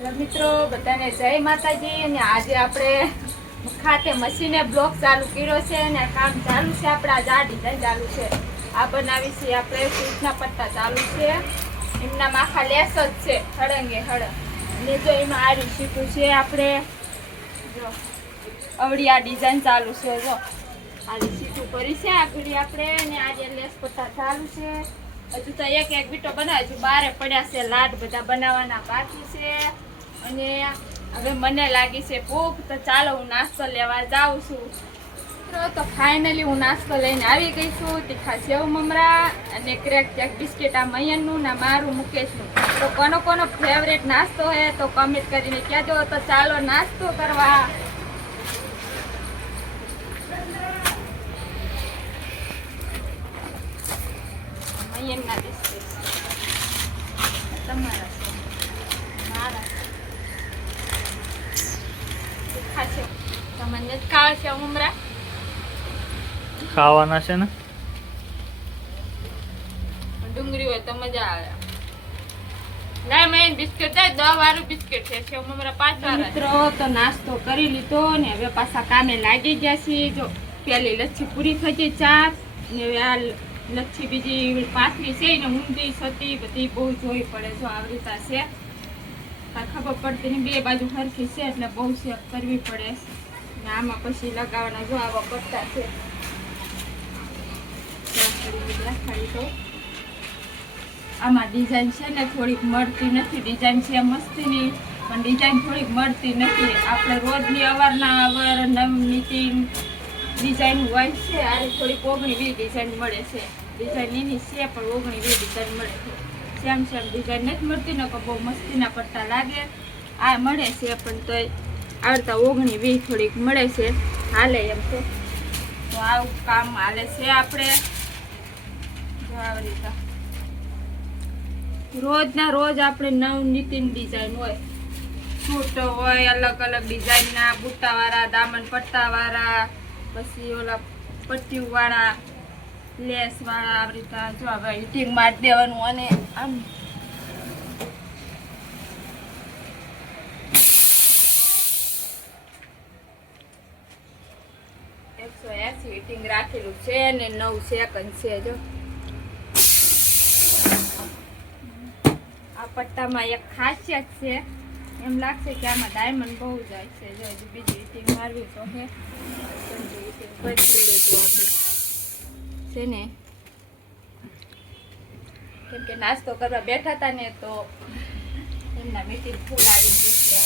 મિત્રો, બધાને જય માતાજી. અને આજે આપણે ખાતે મશીને બ્લોક ચાલુ કર્યો છે અને કામ ચાલુ છે. આપણે આજે આ ડિઝાઇન ચાલુ છે. આ બનાવી છે આપણે સૂચના પટ્ટા ચાલુ છે. એમના આખા લેસ જ છે, હળંગે હળંગ. અને જો એમાં આ શીખવું છે આપણે, જો, અવળી આ ડિઝાઇન ચાલુ છે, જો. આ શીખવું કરી છે આગળ આપણે અને આજે લેસ પટ્ટા ચાલુ છે. હજુ તો એક એક બીટો બનાવે હજુ બારે પડ્યા છે, લાડ બધા બનાવવાના બાકી છે. અને હવે મને લાગી છે ભૂખ, તો ચાલો હું નાસ્તો લેવા જાઉં છું. તો ફાઇનલી હું નાસ્તો લઈને આવી ગઈ છું, તીખા સેવ મમરા અને ક્રેક ચેક બિસ્કિટ આ મયનનું ને મારું મુકેશનું. તો કોનો કોનો ફેવરેટ નાસ્તો હે તો કમેન્ટ કરીને કહેજો. તો ચાલો નાસ્તો કરવા. મયનના બિસ્કિટ. તમારા મારા છે તીખા છે તમને ખાવા છે ઉમરા. ખાવાના છે ને? ડુંગળી હોય તો મજા આવે. ના મેં બિસ્કિટ દે દસ વાળું બિસ્કિટ છે. સેવ મમરા પાંચ મિત્રો તો નાસ્તો કરી લીધો ને હવે પાછા કામે લાગી ગયા છીએ. જો પેલી લચ્છી પૂરી થઈ ગઈ ચાર ને હવે આ લચ્છી બીજી પાથરી છે ને ઊંધી સતી બધી બહુ જોવી પડે જો આવી રીતના છે. ખબર પડતી બે બાજુ સરખી છે એટલે બહુ સેફ કરવી પડે. આમાં પછી લગાવવાના જો આવા પત્તા છે. આમાં ડિઝાઇન છે ને થોડીક મળતી નથી. ડિઝાઇન છે મસ્તીની, પણ ડિઝાઇન થોડીક મળતી નથી. આપણે રોજની અવારના અવાર નવનીતિ ડિઝાઇન હોય છે આ થોડીક ઓગણી વી ડિઝાઇન મળે છે. ડિઝાઇન એની છે, પણ ઓગણી વીસ ડિઝાઇન મળે છે. સેમ સેમ ડિઝાઇન નથી મળતી ને બહુ મસ્તીના પટ્ટા લાગે. આ મળે છે, પણ તોય આવડતા ઓગણી વીસ થોડીક મળે છે. હાલે એમ તો. આવું કામ હાલે છે આપણે. આવી રીતે રોજ આપણે નવનીતિન ડિઝાઇન હોય. સૂટ હોય, અલગ અલગ ડિઝાઇનના બુટ્ટાવાળા, દામન પટ્ટાવાળા, પછી ઓલા પટ્ટીવાળા, લેસવાળા, આવી રીતે જો હવે હિટિંગ મારી દેવાનું અને આમ એકસો એસી હિટિંગ રાખેલું છે ને નવ સેકન્ડ છે જો. આ પટ્ટામાં એક ખાસિયત છે. એમ લાગશે કે આમાં ડાયમંડ બહુ જાય છે. જો હજી બીજી હિટિંગ મારવી તો હે. હિટિંગ કરી દીધું કેમ કે નાસ્તો કરવા બેઠા હતા ને તો એમના મીટિંગ ફૂલ આવી ગઈ છે.